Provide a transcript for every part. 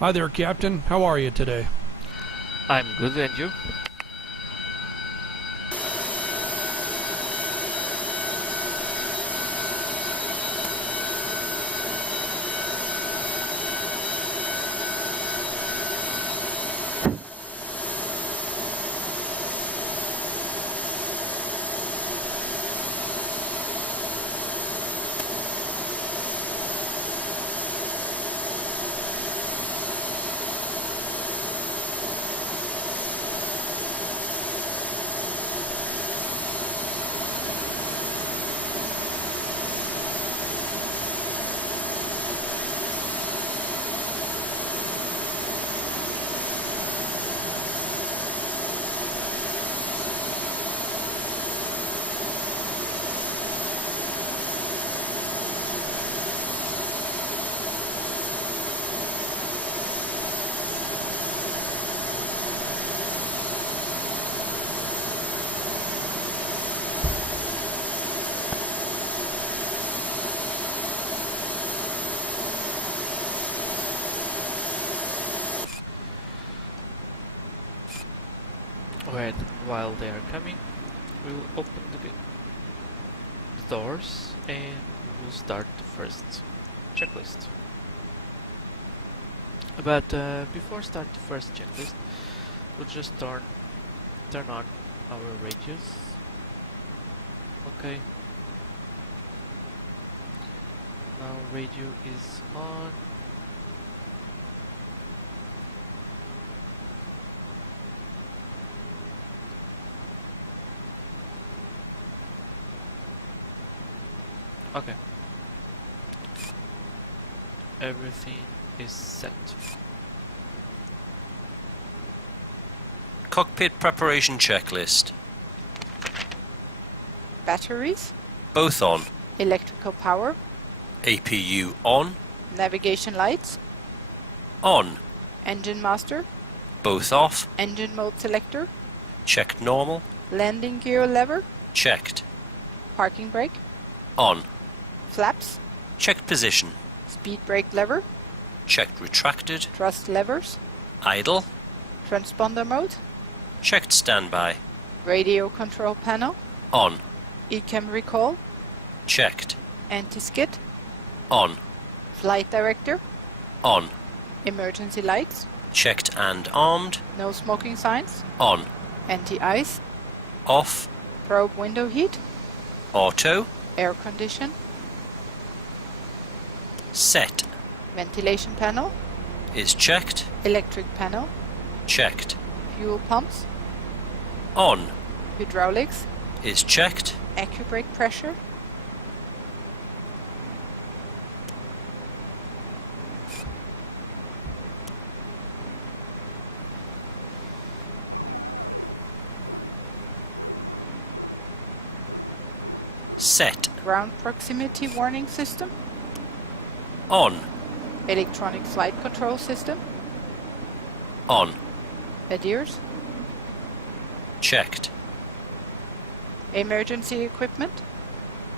Hi there, Captain. How are you today? I'm good, and you? Right, while they are coming, we will open the doors and we will start the first checklist. But before start the first checklist, we'll just turn on our radios. Okay. Now radio is on. Okay. Everything is set. Cockpit preparation checklist. Batteries, Both on. electrical power, APU on. navigation lights, On. engine master, Both off. engine mode selector, Checked normal. landing gear lever, Checked. parking brake, On. flaps, Checked position. speed brake lever, Checked retracted. thrust levers, Idle. transponder mode, Checked standby. radio control panel, On. ECAM recall, Checked. anti-skid, On. flight director, On. emergency lights, Checked and armed. no smoking signs, On. anti-ice, Off. probe window heat, Auto. air condition, Set. ventilation panel, Is checked. electric panel, Checked. fuel pumps, On. hydraulics, Is checked. AccuBrake pressure, Set. ground proximity warning system, On. electronic flight control system, On. ADDONS, Checked. emergency equipment,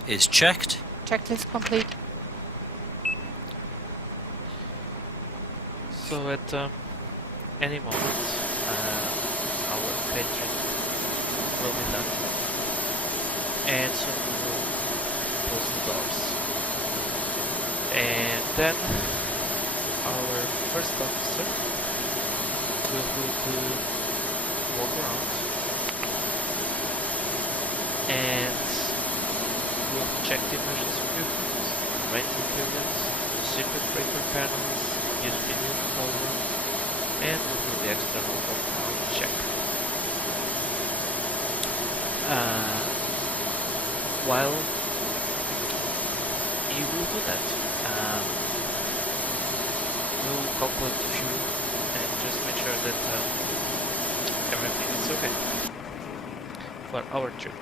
Is checked. checklist complete. So at any moment, our catering will be done, and so we will close the doors. And then our first officer will go to walk around and will check the emergency equipment, radio equipment, circuit breaker panels, USB controller, and we'll do the external compound check. While you will do that, we'll calculate the fuel and just make sure that everything is okay for our trip.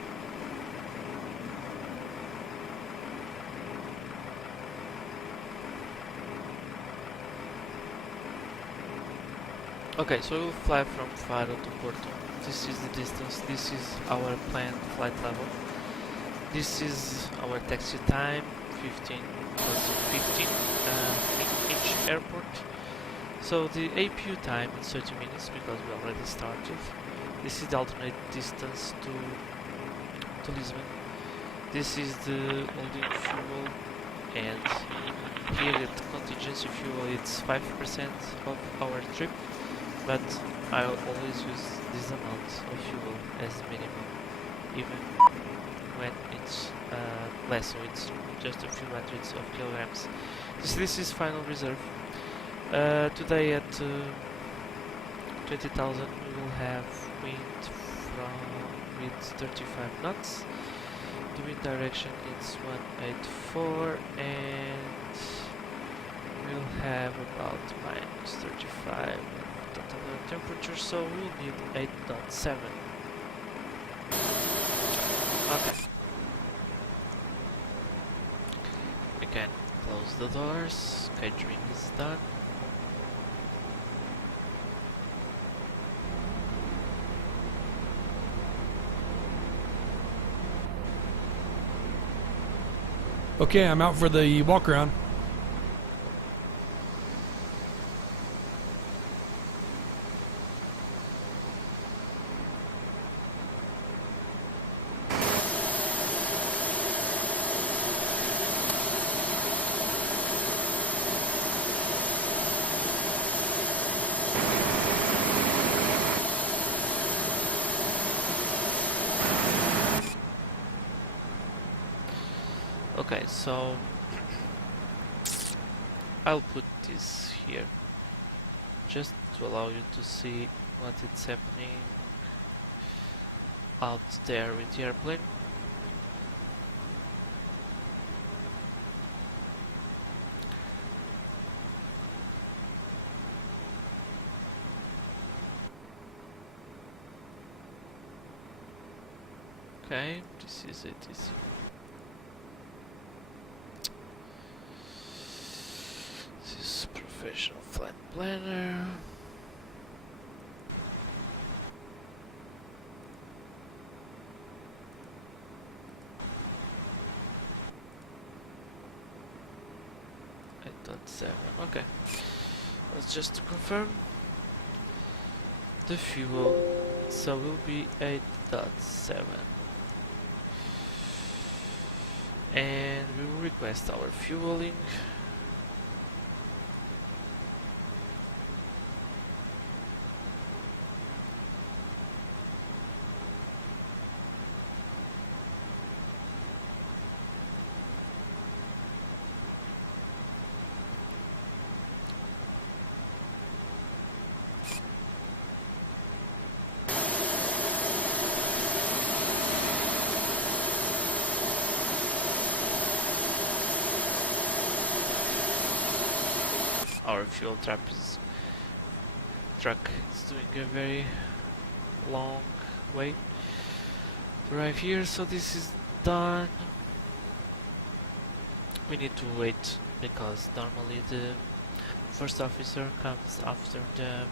Okay, so we'll fly from Faro to Porto. This is the distance, this is our planned flight level. This is our taxi time, 15 plus 15 in each airport. So the APU time is 30 minutes because we already started. This is the alternate distance to Lisbon. This is the holding fuel, and here at contingency fuel it's 5% of our trip, but I always use this amount of fuel as minimum, even when it's less, so it's just a few hundreds of kilograms. This is final reserve. Today at 20,000 we will have wind with 35 knots. The wind direction is 184 and we'll have about minus 35 total temperature, so we'll need 8.7. Okay. We can close the doors. Catering is done. Okay, I'm out for the walk around. Okay, so I'll put this here just to allow you to see what is happening out there with the airplane. Okay, this is ATC. This is professional flight planner. Okay, that's just to confirm the fuel, so will be 8.7, and we will request our fueling. Our fuel truck is doing a very long wait to arrive here, so this is done. We need to wait because normally the first officer comes after the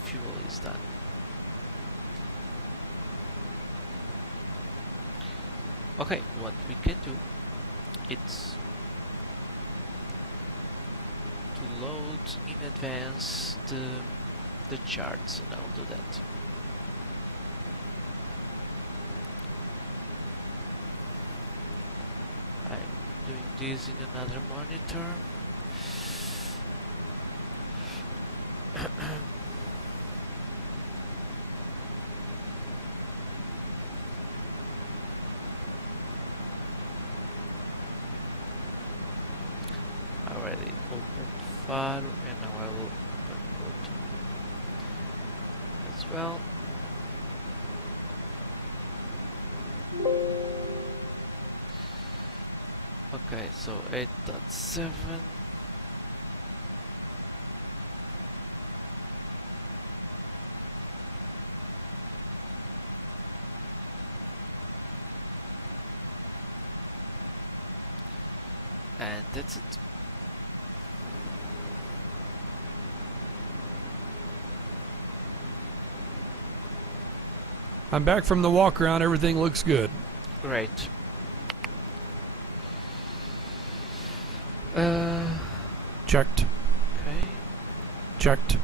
fuel is done. Okay, what we can do, it's to load in advance the charts, and I'll do that. I'm doing this in another monitor. Already opened file, and now I will open port as well. Okay, so 8.7. And that's it. I'm back from the walk around. Everything looks good. Great. Checked. Okay. Checked.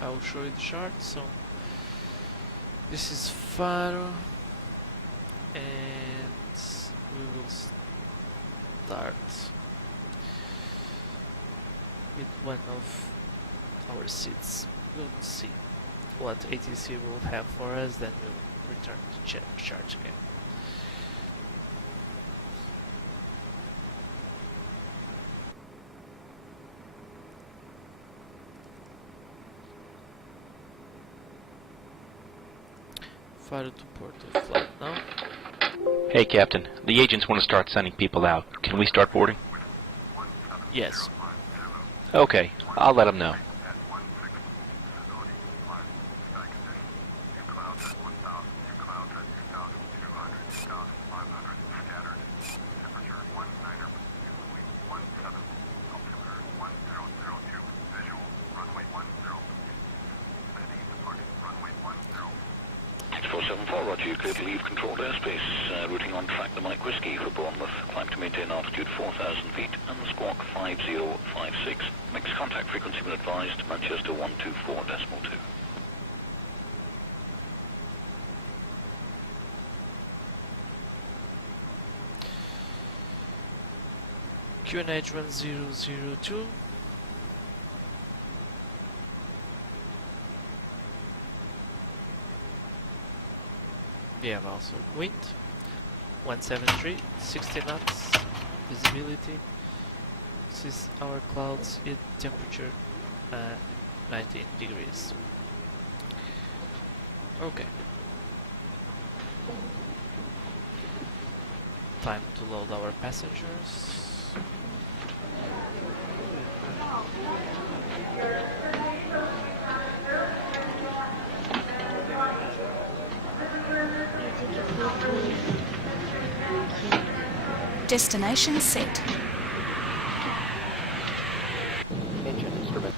I will show you the chart. So this is Faro, and we will start with one of our seats. We'll see what ATC will have for us, then we'll return to chart again. Faro to port of flight now. Hey, Captain. The agents want to start sending people out. Can we start boarding? Yes. Okay, I'll let them know. Roger, you clear to leave controlled airspace, routing on track the Mike Whiskey for Bournemouth, climb to maintain altitude 4,000 feet and squawk 5056. Makes contact frequency when advised, Manchester 124.2. QNH 1002. We have also wind 173, 60 knots, visibility. This is our clouds, temperature 19 degrees. Okay. Time to load our passengers. Destination set. Engine instrument.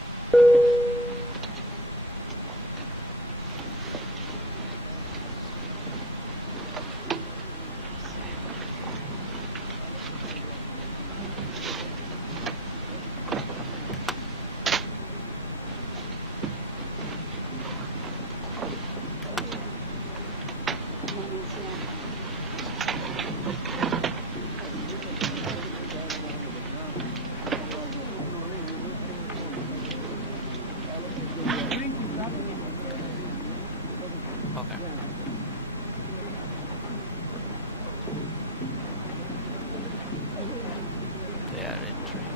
Okay. They are entering.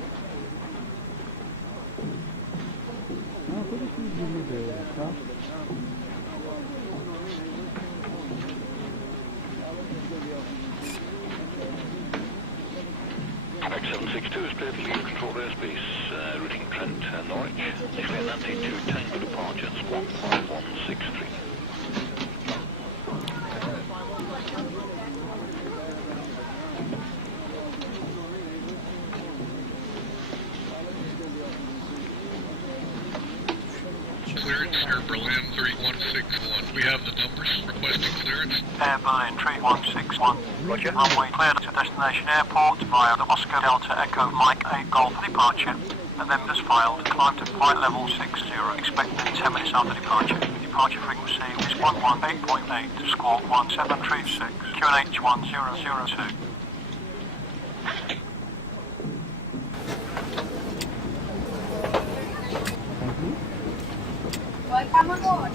X762 is clear to leave controlled airspace, routing Trent and Norwich. Clear Nancy to Tango departure, squawk 5163. Clearance, Air Berlin 3161. We have the numbers requesting clearance. Air Berlin 3161. Roger. Runway cleared to destination airport via the Oscar Delta Echo Mike 8 Golf departure. And then as filed, climb to flight level 60. Expected 10 minutes after departure. Departure frequency is 118.8 to squawk 1736. QNH 1002. Welcome aboard.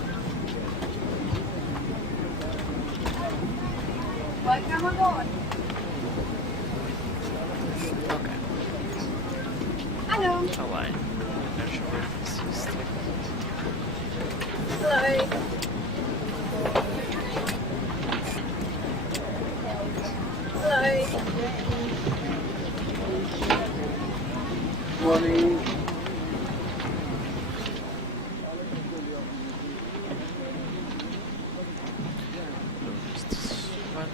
Welcome aboard. Okay. Hello. Align. Inertial brake system. Hello. Hello. Morning. This one.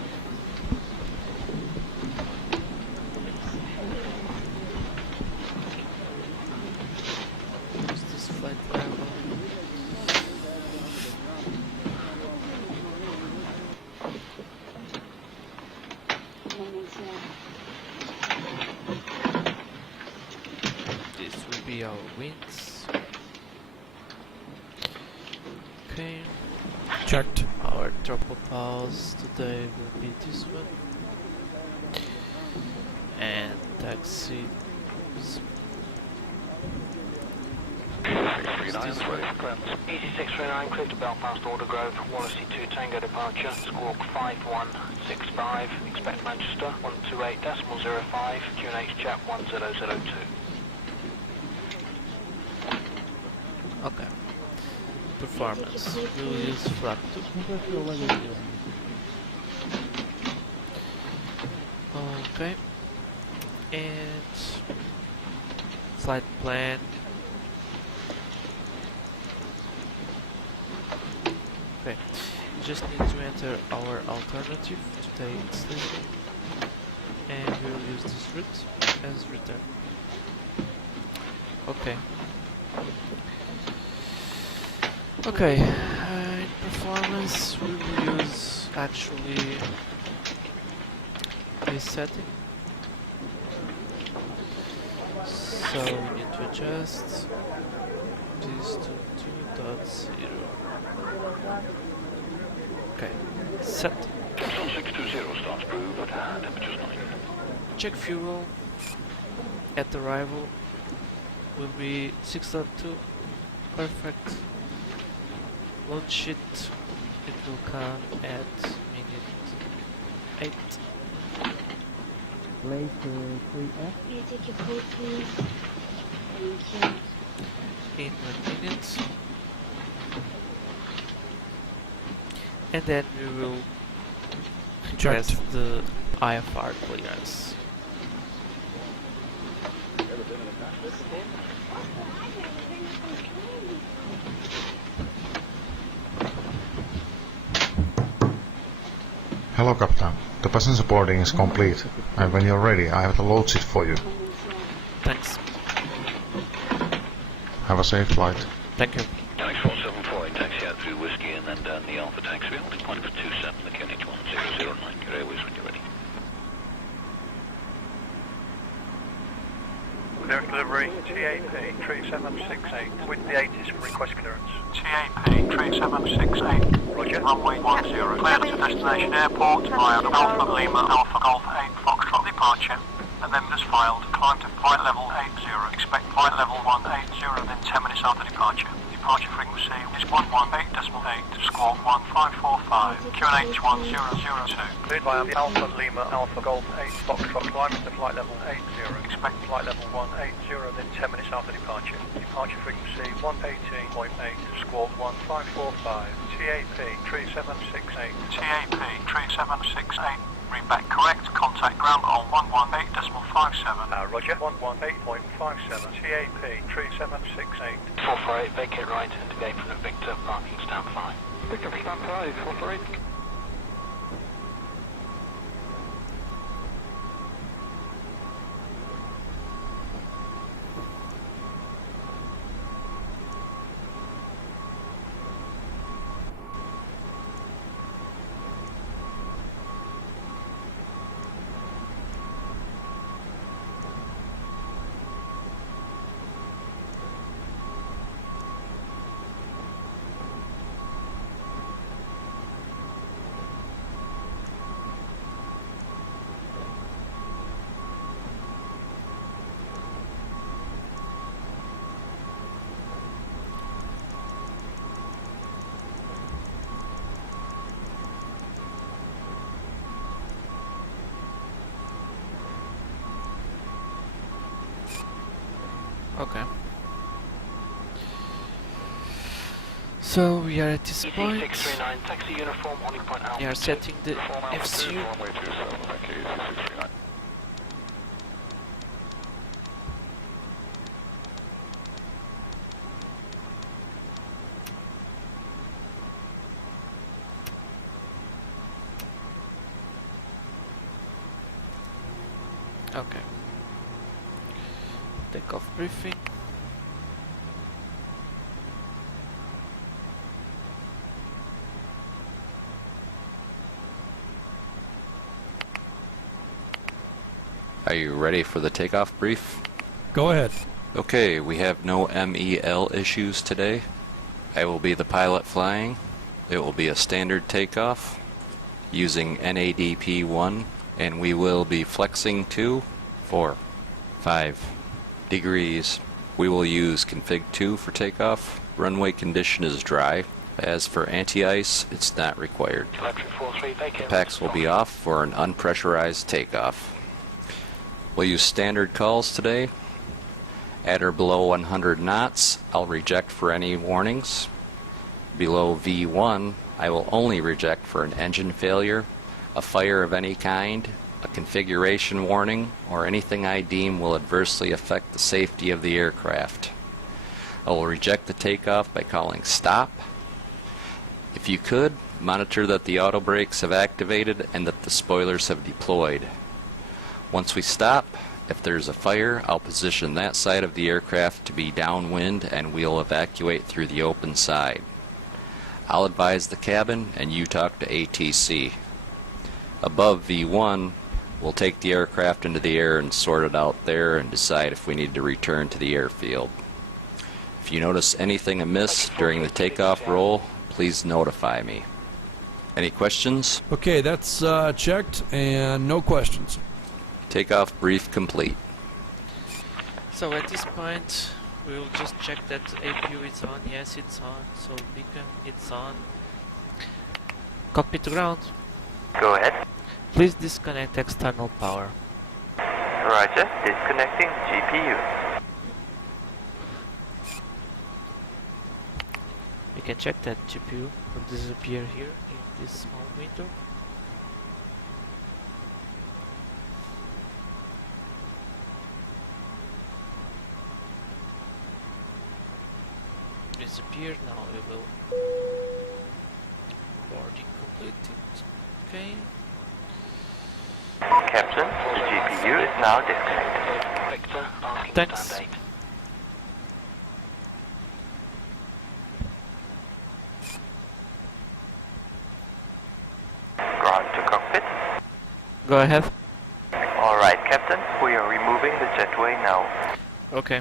Checked. Our tropopause today will be this one. And taxi. Easy 639, clear to Belfast, Order Grove, Wallace 2 Tango departure, squawk 5165, expect Manchester, 128.05, QNH chat 1002. Okay. Performance. We'll use flap 2. Okay. And flight plan. Okay. We just need to enter our alternative. Today it's Lisbon. And we'll use this route as return. Okay. Okay, in performance we will use actually this setting. So we need to adjust this to 2.0. Okay, set. Capsule 620 starts proved, temperature's 9. Check fuel at arrival will be 6.2. Perfect. Load sheet, it will come at minute 8. Place 3F. May I take your code, please? Thank you. In 1 minute. And then we will Checked. test the IFR clearance. Hello, Captain. The passenger boarding is complete, and when you're ready, I have the load sheet for you. Thanks. Have a safe flight. Thank you. Galaxy 474, taxi out through Whiskey and then down the Alpha taxiway, holding point for 27, the QNH 1009, your airways when you're ready. Clearance delivery, TAP 3768 with the ATC request clearance. TAP 3768, Roger, runway 10, clear to destination airport via the Alpha Lima Alpha Golf 8 Foxtrot departure, and then as filed, climb to flight level 80, expect flight level 180 within 10 minutes after departure. Departure frequency is 118.8, squawk 1545, QNH 1002. Cleared via the Alpha Lima Alpha Golf 8 Foxtrot, climb to flight level 80, expect flight level 180 within 10 minutes after departure. Departure frequency 118.8, squawk 1545, TAP 3768. TAP 3768. Read back correct, contact ground on 118.57. Roger, 118.57, TAP 3768. 448, vacate right, into gate from the Victor, parking stand 5. Victor, stand 5, 448. Okay. So we are at this point. 639, taxi uniform, only point out. We are setting the FCU. Okay. Takeoff briefing. Are you ready for the takeoff brief? Go ahead. Okay, we have no MEL issues today. I will be the pilot flying. It will be a standard takeoff using NADP1, and we will be flexing to 4, 5 degrees. We will use config 2 for takeoff. Runway condition is dry. As for anti-ice, it's not required. The packs will be off for an unpressurized takeoff. We'll use standard calls today. At or below 100 knots, I'll reject for any warnings. Below V1, I will only reject for an engine failure, a fire of any kind, a configuration warning, or anything I deem will adversely affect the safety of the aircraft. I will reject the takeoff by calling stop. If you could, monitor that the auto brakes have activated and that the spoilers have deployed. Once we stop, if there's a fire, I'll position that side of the aircraft to be downwind and we'll evacuate through the open side. I'll advise the cabin and you talk to ATC. Above V1, we'll take the aircraft into the air and sort it out there and decide if we need to return to the airfield. If you notice anything amiss during the takeoff roll, please notify me. Any questions? Okay, that's checked and no questions. Takeoff brief complete. So at this point, we will just check that APU is on. Yes, it's on. So beacon, it's on. Cockpit to ground. Go ahead. Please disconnect external power. Roger. Disconnecting GPU. We can check that GPU will disappear here in this small window. Disappear. Now we will boarding completed. Okay. Captain, the GPU is now disconnected. Thanks. Ground to cockpit. Go ahead. Alright, Captain, we are removing the jetway now. Okay.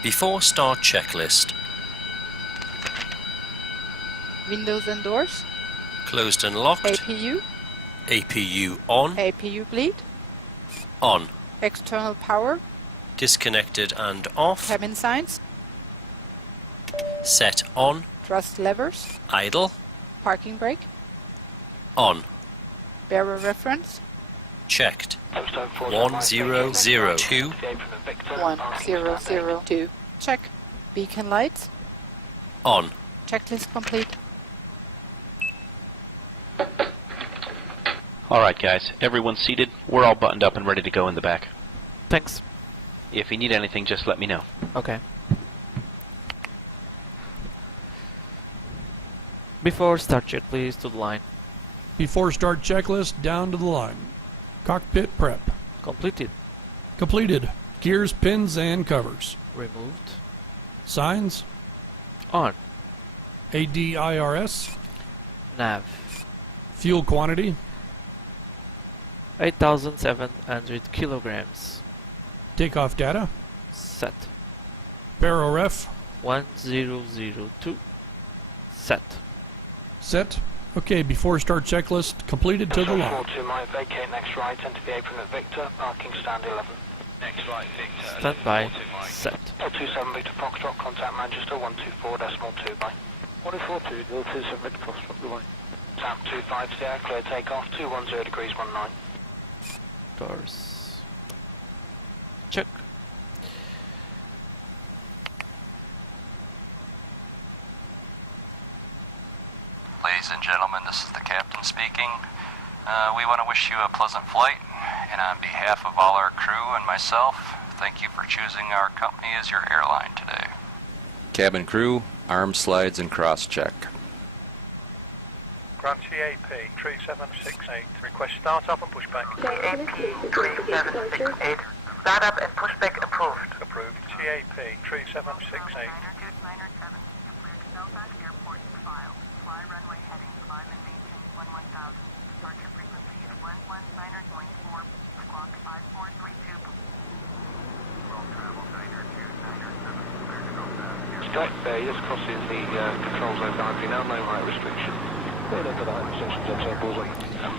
Before start checklist. Windows and doors. Closed and locked. APU. APU on. APU bleed. On. External power. Disconnected and off. Cabin signs. Set on. Thrust levers. Idle. Parking brake. On. Bearer reference. Checked. 1002. 1002. Check. Beacon lights. On. Checklist complete. Alright guys, everyone's seated. We're all buttoned up and ready to go in the back. Thanks. If you need anything, just let me know. Okay. Before start check, please to the line. Before start checklist, down to the line. Cockpit prep. Completed. Completed. Gears, pins, and covers. Removed. Signs. On. ADIRS. Nav. Fuel quantity. 8,700 kilograms. Takeoff data. Set. Baro ref. 1002. Set. Set. Okay, before start checklist, completed to the line. 42 mile, vacate next right, enter the apron at Victor, marking stand 11. Next right, Victor. Stand by. Set. 427 Victor Foxtrot, contact Manchester 124.2 by. 142, 027 Victor Foxtrot, goodbye. Tap 250, clear takeoff, 210 degrees 19. Doors. Check. Ladies and gentlemen, this is the captain speaking. We want to wish you a pleasant flight, and on behalf of all our crew and myself, thank you for choosing our company as your airline today. Cabin crew, arm slides and cross-check. Grand CAP 3768, request start-up and pushback. CAP 3768, start-up and pushback approved. Approved. CAP 3768. Liner 7, clear to Delta Airport file. Fly runway heading, climb and maintain. Strike there, just crossing the control zone boundary now, no height restriction.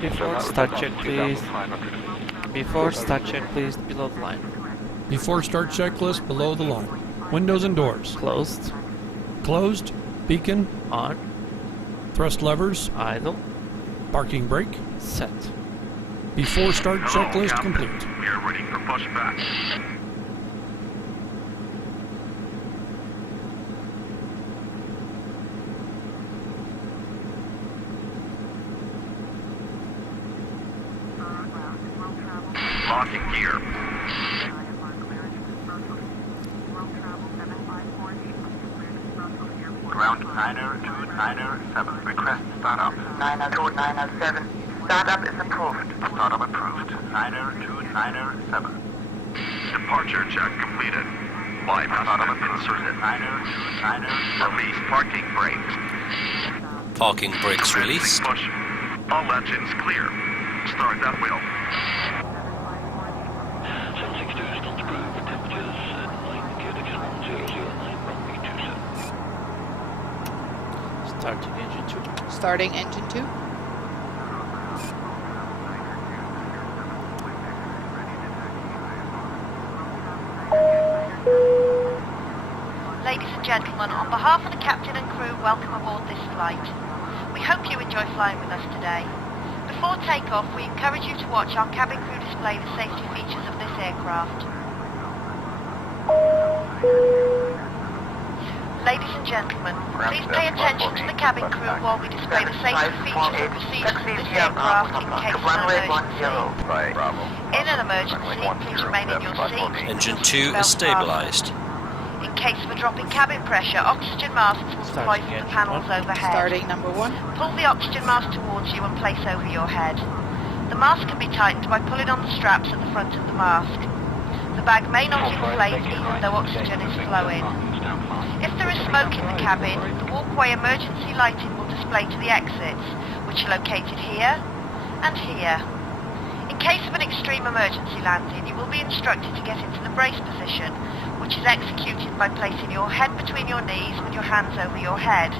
Before start check, please. Before start check, please. Below the line. Before start checklist, below the line. Windows and doors. Closed. Closed. Beacon. On. Thrust levers. Idle. Parking brake. Set. Before start checklist complete. We are ready for pushback. Locking gear. Ground 902-907. Request startup. 902-907. Startup is approved. Startup approved. 902-907. Departure check completed. Bypass inserted. 902-907. Release parking brakes. Parking brakes released. Push. All engines clear. Start that wheel. 762 is not approved. Temperatures 9, QX 1009, runway 27. Starting engine 2. Starting engine 2. Ladies and gentlemen, on behalf of the captain and crew, welcome aboard this flight. We hope you enjoy flying with us today. Before takeoff, we encourage you to watch our cabin crew display the safety features of this aircraft. Ladies and gentlemen, please pay attention to the cabin crew while we display the safety features and procedures of this aircraft in case of an emergency. In an emergency, please remain in your seat. Engine 2 is stabilized. In case of a drop in cabin pressure, oxygen masks will deploy from the panels overhead. Starting number 1. Pull the oxygen mask towards you and place over your head. The mask can be tightened by pulling on the straps at the front of the mask. The bag may not inflate even though oxygen is flowing. If there is smoke in the cabin, the walkway emergency lighting will display to the exits, which are located here and here. In case of an extreme emergency landing, you will be instructed to get into the brace position, which is executed by placing your head between your knees with your hands over your head.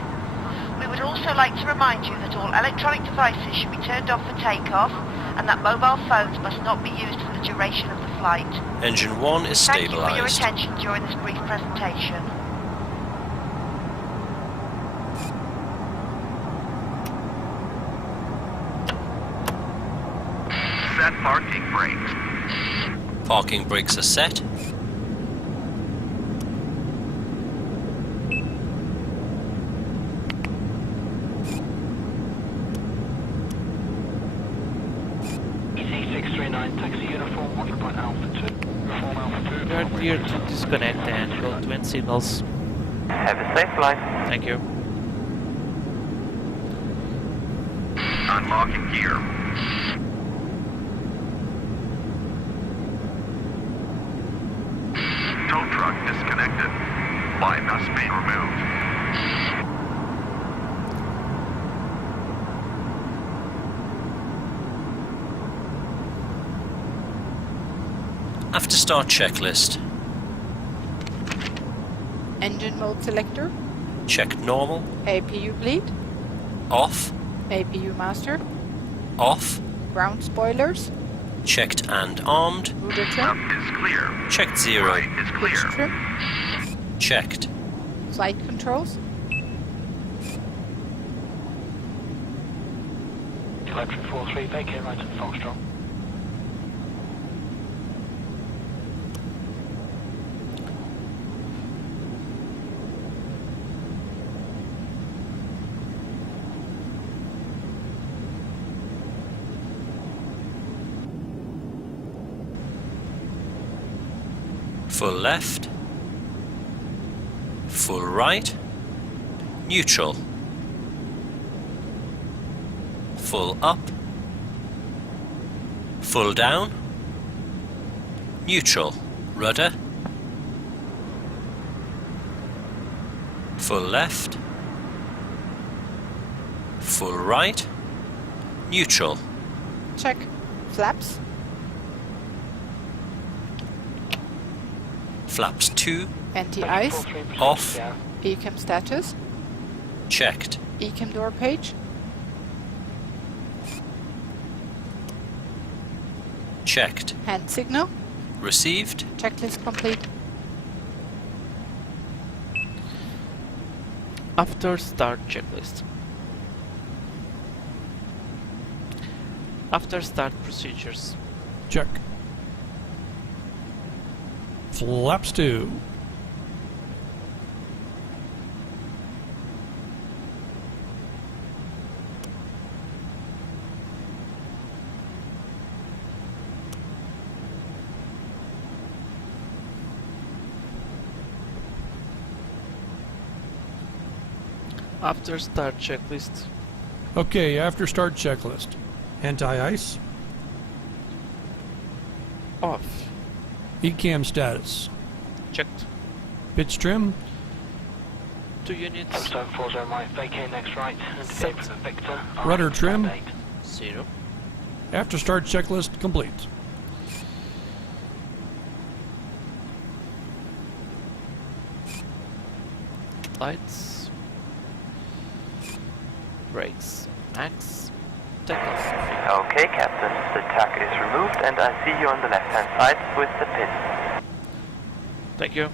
We would also like to remind you that all electronic devices should be turned off for takeoff and that mobile phones must not be used for the duration of the flight. Engine 1 is Thank you for your stabilized. attention during this brief presentation. Set parking brakes. Parking brakes are set. Taxi uniform, occupant Alpha 2. Reform Alpha 2. We are clear to disconnect and go to end signals. Have a safe flight. Thank you. Unlocking gear. Tow truck disconnected. Bypass main removed. After start checklist. Engine mode selector. Check normal. APU bleed. Off. APU master. Off. Ground spoilers. Checked and armed. Rudder trim. Left is clear. Checked 0. Right is Pitch clear. trim. Checked. Flight controls. Electric 43, vacate right at Foxtrot. Full left. Full right. Neutral. Full up. Full down. Neutral. Rudder. Full left. Full right. Neutral. Check. Flaps. Flaps 2, Anti-ice. off, ECAM status. checked. ECAM door page. Checked. Hand signal. Received. Checklist complete. After start checklist. After start procedures. Check. Flaps 2. After start checklist. Okay, after start checklist. Anti-ice. Off. ECAM status. Checked. Pitch trim. 2 units. Stone 40 right, vacate next right, and Set. for Victor. Rudder trim. 0. After start checklist complete. Lights. Brakes. Max. Takeoff. Okay, Captain. The tach is removed and I see you on the left-hand side with the pin. Thank you.